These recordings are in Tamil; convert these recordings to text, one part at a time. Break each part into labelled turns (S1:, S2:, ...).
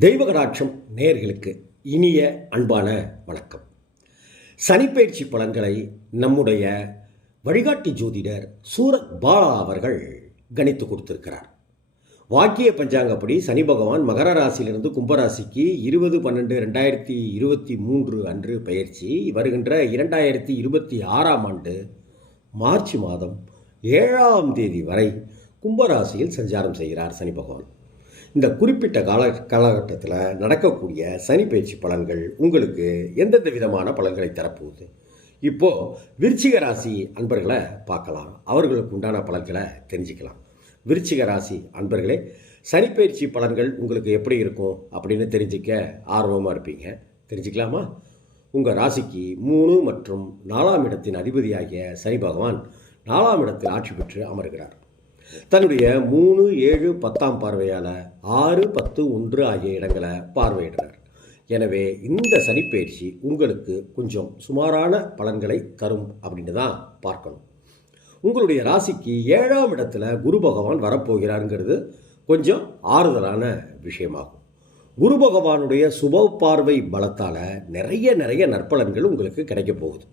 S1: தெய்வகடாட்சம் நேர்களுக்கு நேயர்களுக்கு இனிய அன்பான வணக்கம். சனிப்பயிற்சி பலன்களை நம்முடைய வழிகாட்டி ஜோதிடர் சூரத் பாலா அவர்கள் கணித்து கொடுத்திருக்கிறார். வாக்கிய பஞ்சாங்கப்படி சனி பகவான் மகர ராசியிலிருந்து கும்பராசிக்கு இருபது பன்னெண்டு ரெண்டாயிரத்தி இருபத்தி மூன்று அன்று பயிற்சி. வருகின்ற இரண்டாயிரத்தி இருபத்தி ஆறாம் ஆண்டு மார்ச் மாதம் ஏழாம் தேதி வரை கும்பராசியில் சஞ்சாரம் செய்கிறார் சனி பகவான். இந்த குறிப்பிட்ட கால காலகட்டத்தில் நடக்கக்கூடிய சனி பயிற்சி பலன்கள் உங்களுக்கு எந்தெந்த விதமான பலன்களை தரப்போகுது? இப்போ விருச்சிக ராசி அன்பர்களை பார்க்கலாம். அவர்களுக்கு உண்டான பலன்களை தெரிஞ்சுக்கலாம். விருச்சிக ராசி அன்பர்களே சனிப்பயிற்சி பலன்கள் உங்களுக்கு எப்படி இருக்கும் அப்படின்னு தெரிஞ்சிக்க ஆர்வமாக இருப்பீங்க. தெரிஞ்சுக்கலாமா? உங்கள் ராசிக்கு மூணு மற்றும் நாலாம் இடத்தின் அதிபதியாகிய சனி பகவான் நாலாம் இடத்தில் ஆட்சி பெற்று அமர்கிறார். தன்னுடைய மூணு ஏழு பத்தாம் பார்வையால் ஆறு பத்து ஒன்று ஆகிய இடங்களை பார்வையிடுறார் எனவே இந்த சனிப்பயிற்சி உங்களுக்கு கொஞ்சம் சுமாரான பலன்களை தரும் அப்படின்னு தான் பார்க்கணும். உங்களுடைய ராசிக்கு ஏழாம் இடத்துல குரு பகவான் வரப்போகிறாருங்கிறது கொஞ்சம் ஆறுதலான விஷயமாகும். குரு பகவானுடைய சுப பார்வை பலத்தால் நிறைய நிறைய நற்பலன்கள் உங்களுக்கு கிடைக்க போகுது.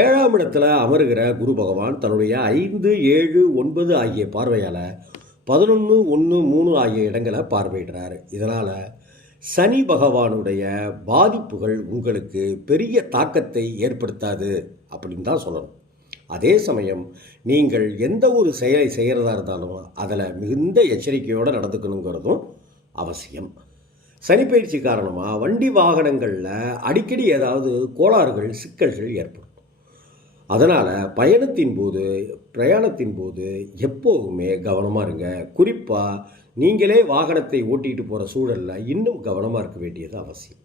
S1: ஏழாம் இடத்துல அமருகிற குரு பகவான் தன்னுடைய ஐந்து ஏழு ஒன்பது ஆகிய பார்வையால் பதினொன்று ஒன்று மூணு ஆகிய இடங்களை பார்வையிடுறாரு. இதனால் சனி பகவானுடைய பாதிப்புகள் உங்களுக்கு பெரிய தாக்கத்தை ஏற்படுத்தாது அப்படின்னு தான் சொல்லணும். அதே சமயம் நீங்கள் எந்த ஒரு செயலை செய்கிறதா இருந்தாலும் அதில் மிகுந்த எச்சரிக்கையோடு நடந்துக்கணுங்கிறதும் அவசியம். சனிப்பயிற்சி காரணமாக வண்டி வாகனங்களில் அடிக்கடி ஏதாவது கோளாறுகள் சிக்கல்கள் ஏற்படும். அதனால் பயணத்தின் போது பிரயாணத்தின் போது எப்போதுமே கவனமாக இருங்க. குறிப்பாக நீங்களே வாகனத்தை ஓட்டிகிட்டு போகிற சூழலில் இன்னும் கவனமாக இருக்க வேண்டியது அவசியம்.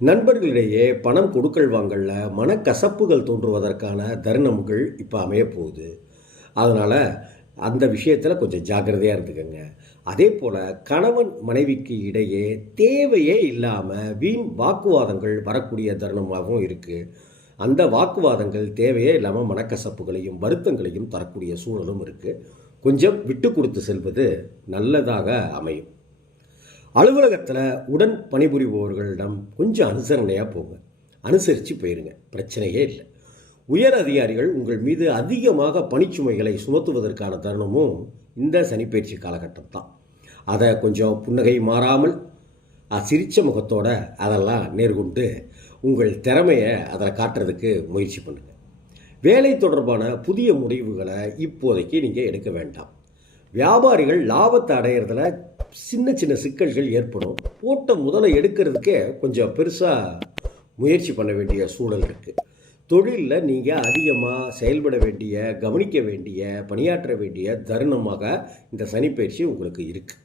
S1: நண்பர்களிடையே பணம் கொடுக்கல் வாங்கல மனக்கசப்புகள் தோன்றுவதற்கான தருணங்கள் இப்போ அமையப்போகுது அதனால் அந்த விஷயத்தில் கொஞ்சம் ஜாக்கிரதையாக இருந்துக்கோங்க. அதே போல் கணவன் மனைவிக்கு இடையே தேவையே இல்லாமல் வீண் வாக்குவாதங்கள் வரக்கூடிய தருணமாகவும் இருக்குது அந்த வாக்குவாதங்கள் தேவையே இல்லாமல் மனக்கசப்புகளையும் வருத்தங்களையும் தரக்கூடிய சூழலும் இருக்குது கொஞ்சம் விட்டு கொடுத்து செல்வது நல்லதாக அமையும். அலுவலகத்தில் உடன் பணிபுரிபவர்களிடம் கொஞ்சம் அனுசரணையாக போங்க. அனுசரித்து போயிருங்க. பிரச்சனையே இல்லை. உயர் அதிகாரிகள் உங்கள் மீது அதிகமாக பணிச்சுமைகளை சுமத்துவதற்கான தருணமும் இந்த சனிப்பயிற்சி காலகட்டம் தான் அதை கொஞ்சம் புன்னகை மாறாமல் சிரித்த முகத்தோடு அதெல்லாம் நேர்கொண்டு உங்கள் திறமையை அதில் காட்டுறதுக்கு முயற்சி பண்ணுங்கள் வேலை தொடர்பான புதிய முடிவுகளை இப்போதைக்கு நீங்கள் எடுக்க வேண்டாம். வியாபாரிகள் லாபத்தை அடையிறதுல சின்ன சின்ன சிக்கல்கள் ஏற்படும். போட்ட முதலை எடுக்கிறதுக்கே கொஞ்சம் பெருசாக முயற்சி பண்ண வேண்டிய சூழல் இருக்குது தொழிலில் நீங்கள் அதிகமாக செயல்பட வேண்டிய கவனிக்க வேண்டிய பணியாற்ற வேண்டிய தருணமாக இந்த சனிப்பயிற்சி உங்களுக்கு இருக்குது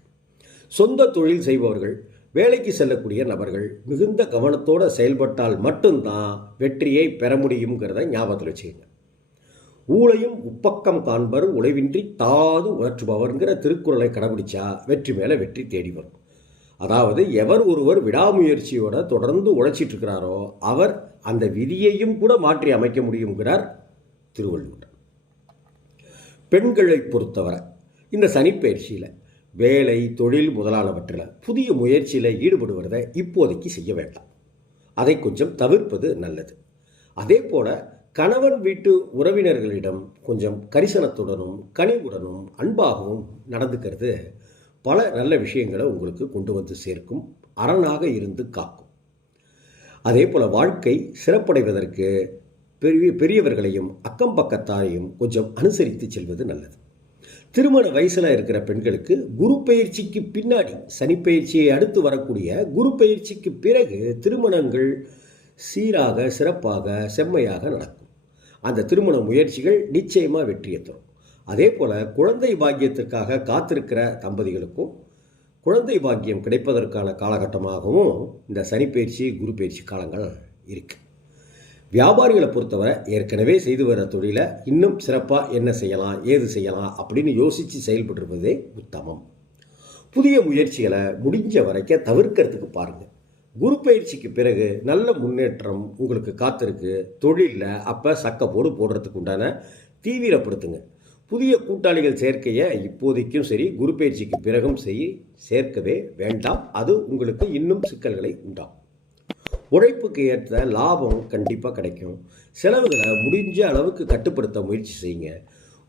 S1: சொந்த தொழில் செய்பவர்கள் வேலைக்கு செல்லக்கூடிய நபர்கள் மிகுந்த கவனத்தோடு செயல்பட்டால் மட்டும்தான் வெற்றியை பெற முடியுங்கிறத ஞாபகத்தில் வச்சுக்கோங்க. ஊழையும் உப்பக்கம் காண்பர் உழைவின்றி தாது உணர்த்துபவர்ங்கிற திருக்குறளை கடைபிடிச்சா வெற்றி மேலே வெற்றி தேடி வரும். அதாவது எவர் ஒருவர் விடாமுயற்சியோட தொடர்ந்து உழைச்சிட்டு இருக்கிறாரோ அவர் அந்த விதியையும் கூட மாற்றி அமைக்க முடியுங்கிறார் திருவள்ளுவர். பெண்களை பொறுத்தவரை இந்த சனிப்பயிற்சியில் வேலை தொழில் முதலானவற்றில் புதிய முயற்சியில் ஈடுபடுவதை இப்போதைக்கு செய்ய வேண்டாம். அதை கொஞ்சம் தவிர்ப்பது நல்லது. அதே போல் கணவன் வீட்டு உறவினர்களிடம் கொஞ்சம் கரிசனத்துடனும் கனிவுடனும் அன்பாகவும் நடந்துக்கிறது பல நல்ல விஷயங்களை உங்களுக்கு கொண்டு வந்து சேர்க்கும் அரணாக இருந்து காக்கும். அதே போல் வாழ்க்கை சிறப்படைவதற்கு பெரிய பெரியவர்களையும் அக்கம் பக்கத்தாரையும் கொஞ்சம் அனுசரித்து செல்வது நல்லது. திருமண வயசில் இருக்கிற பெண்களுக்கு குரு பயிற்சிக்கு பின்னாடி சனிப்பயிற்சியை அடுத்து வரக்கூடிய குரு பயிற்சிக்கு பிறகு திருமணங்கள் சீராக சிறப்பாக செம்மையாக நடக்கும். அந்த திருமண முயற்சிகள் நிச்சயமாக வெற்றியை தரும். அதே போல் குழந்தை பாக்கியத்திற்காக காத்திருக்கிற தம்பதிகளுக்கும் குழந்தை பாக்கியம் கிடைப்பதற்கான காலகட்டமாகவும் இந்த சனிப்பயிற்சி குரு பயிற்சி காலங்கள் இருக்குது வியாபாரிகளை பொறுத்தவரை ஏற்கனவே செய்து வர தொழிலை இன்னும் சிறப்பாக என்ன செய்யலாம் ஏது செய்யலாம் அப்படின்னு யோசித்து செயல்பட்டுருப்பதே உத்தமம். புதிய முயற்சிகளை முடிஞ்ச வரைக்கும் தவிர்க்கிறதுக்கு பாருங்கள் குரு பயிற்சிக்கு பிறகு நல்ல முன்னேற்றம் உங்களுக்கு காத்திருக்கு. தொழிலில் அப்போ சக்கை போடு போடுறதுக்கு உண்டான தீவிரப்படுத்துங்க புதிய கூட்டாளிகள் சேர்க்கையை இப்போதைக்கும் சரி குரு பயிற்சிக்கு பிறகும் சரி சேர்க்கவே வேண்டாம். அது உங்களுக்கு இன்னும் சிக்கல்களை உண்டாகும் உழைப்புக்கு ஏற்ற லாபம் கண்டிப்பாக கிடைக்கும். செலவுகளை முடிஞ்ச அளவுக்கு கட்டுப்படுத்த முயற்சி செய்யுங்க.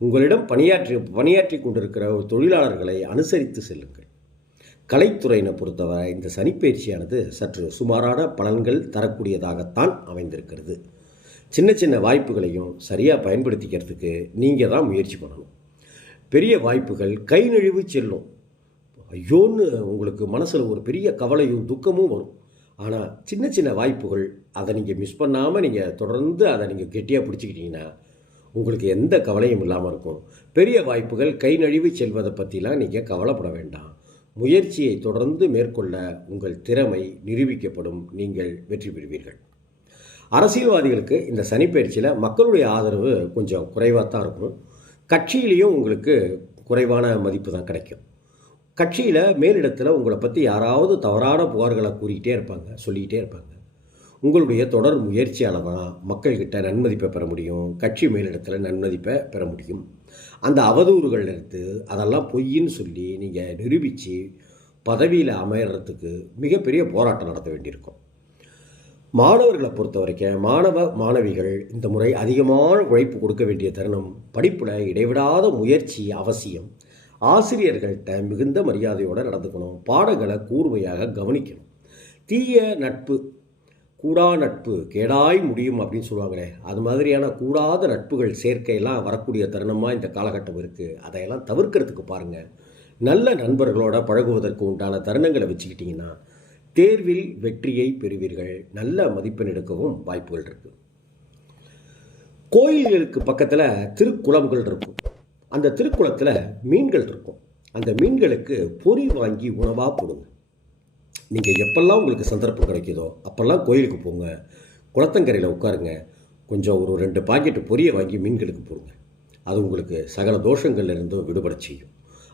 S1: உங்களிடம் பணியாற்றி பணியாற்றி கொண்டிருக்கிற தொழிலாளர்களை அனுசரித்து செல்லுங்கள். கலைத்துறையினை பொறுத்தவரை இந்த சனிப்பயிற்சியானது சற்று சுமாரான பலன்கள் தரக்கூடியதாகத்தான் அமைந்திருக்கிறது. சின்ன சின்ன வாய்ப்புகளையும் சரியாக பயன்படுத்திக்கிறதுக்கு நீங்கள் தான் முயற்சி பண்ணணும். பெரிய வாய்ப்புகள் கை நழுவி செல்லும். ஐயோன்னு உங்களுக்கு மனசில் ஒரு பெரிய கவலையும் துக்கமும் வரும். ஆனால் சின்ன சின்ன வாய்ப்புகள் அதை நீங்கள் மிஸ் பண்ணாமல் நீங்கள் தொடர்ந்து அதை நீங்கள் கெட்டியாக பிடிச்சிக்கிட்டீங்கன்னா உங்களுக்கு எந்த கவலையும் இல்லாமல் இருக்கும். பெரிய வாய்ப்புகள் கை நழுவி செல்வதை பற்றிலாம் நீங்கள் கவலைப்பட வேண்டாம். முயற்சியை தொடர்ந்து மேற்கொள்ள உங்கள் திறமை நிரூபிக்கப்படும். நீங்கள் வெற்றி பெறுவீர்கள். அரசியல்வாதிகளுக்கு இந்த சனிப்பயிற்சியில் மக்களுடைய ஆதரவு கொஞ்சம் குறைவாக தான் இருக்கும். கட்சியிலையும் உங்களுக்கு குறைவான மதிப்பு தான் கிடைக்கும். கட்சியில் மேலிடத்தில் உங்களை பற்றி யாராவது தவறான புகார்களை கூறிக்கிட்டே இருப்பாங்க சொல்லிக்கிட்டே இருப்பாங்க. உங்களுடைய தொடர் முயற்சியால் தான் மக்கள்கிட்ட நன்மதிப்பை பெற முடியும் கட்சி மேலிடத்தில் நன்மதிப்பை பெற முடியும். அந்த அவதூறுகள் எடுத்து அதெல்லாம் பொய்ன்னு சொல்லி நீங்கள் நிரூபித்து பதவியில் அமையறதுக்கு மிகப்பெரிய போராட்டம் நடத்த வேண்டியிருக்கும். மாணவர்களை பொறுத்த வரைக்கும் மாணவ மாணவிகள் இந்த முறை அதிகமான உழைப்பு கொடுக்க வேண்டிய தருணம் படிப்பில் இடைவிடாத முயற்சி அவசியம். ஆசிரியர்கள்ட்ட மிகுந்த மரியாதையோடு நடந்துக்கணும். பாடங்களை கூர்மையாக கவனிக்கணும். தீய நட்பு கூடா நட்பு கேடாய் முடியும் அப்படின்னு சொல்லுவாங்களே அது மாதிரியான கூடாத நட்புகள் சேர்க்கையெல்லாம் வரக்கூடிய தருணமாக இந்த காலகட்டம் இருக்குது அதையெல்லாம் தவிர்க்கிறதுக்கு பாருங்கள் நல்ல நண்பர்களோட பழகுவதற்கு உண்டான தருணங்களை வச்சுக்கிட்டிங்கன்னா தேர்வில் வெற்றியை பெறுவீர்கள். நல்ல மதிப்பெண் எடுக்கவும் வாய்ப்புகள் இருக்குது கோயில்களுக்கு பக்கத்தில் திருக்குளங்கள் இருக்கும். அந்த திருக்குளத்தில் மீன்கள் இருக்கும். அந்த மீன்களுக்கு பொறி வாங்கி உணவாக போடுங்க. நீங்கள் எப்பெல்லாம் உங்களுக்கு சந்தர்ப்பம் கிடைக்குதோ அப்போல்லாம் கோயிலுக்கு போங்க. குளத்தங்கரையில் உட்காருங்க. கொஞ்சம் ஒரு ரெண்டு பாக்கெட்டு பொரியை வாங்கி மீன்களுக்கு போடுங்க. அது உங்களுக்கு சகல தோஷங்கள்லேருந்தும் விடுபட செய்யும்.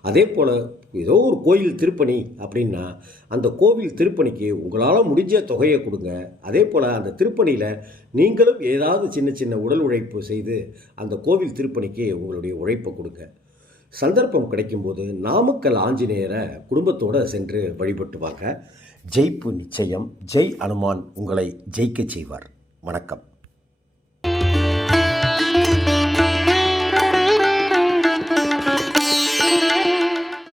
S1: அதே போல் ஏதோ ஒரு கோயில் திருப்பணி அப்படின்னா அந்த கோவில் திருப்பணிக்கு உங்களால் முடிஞ்ச தொகையை கொடுங்க. அதே போல் அந்த திருப்பணியில் நீங்களும் ஏதாவது சின்ன சின்ன உடல் உழைப்பு செய்து அந்த கோவில் திருப்பணிக்கு உங்களுடைய உழைப்பை கொடுங்க. சந்தர்ப்பம் கிடைக்கும்போது நாமக்கல் ஆஞ்சநேயரை குடும்பத்தோடு சென்று வழிபட்டு வாங்க. ஜெயிப்பு நிச்சயம். ஜெய் அனுமான் உங்களை ஜெயிக்க செய்வார். வணக்கம்.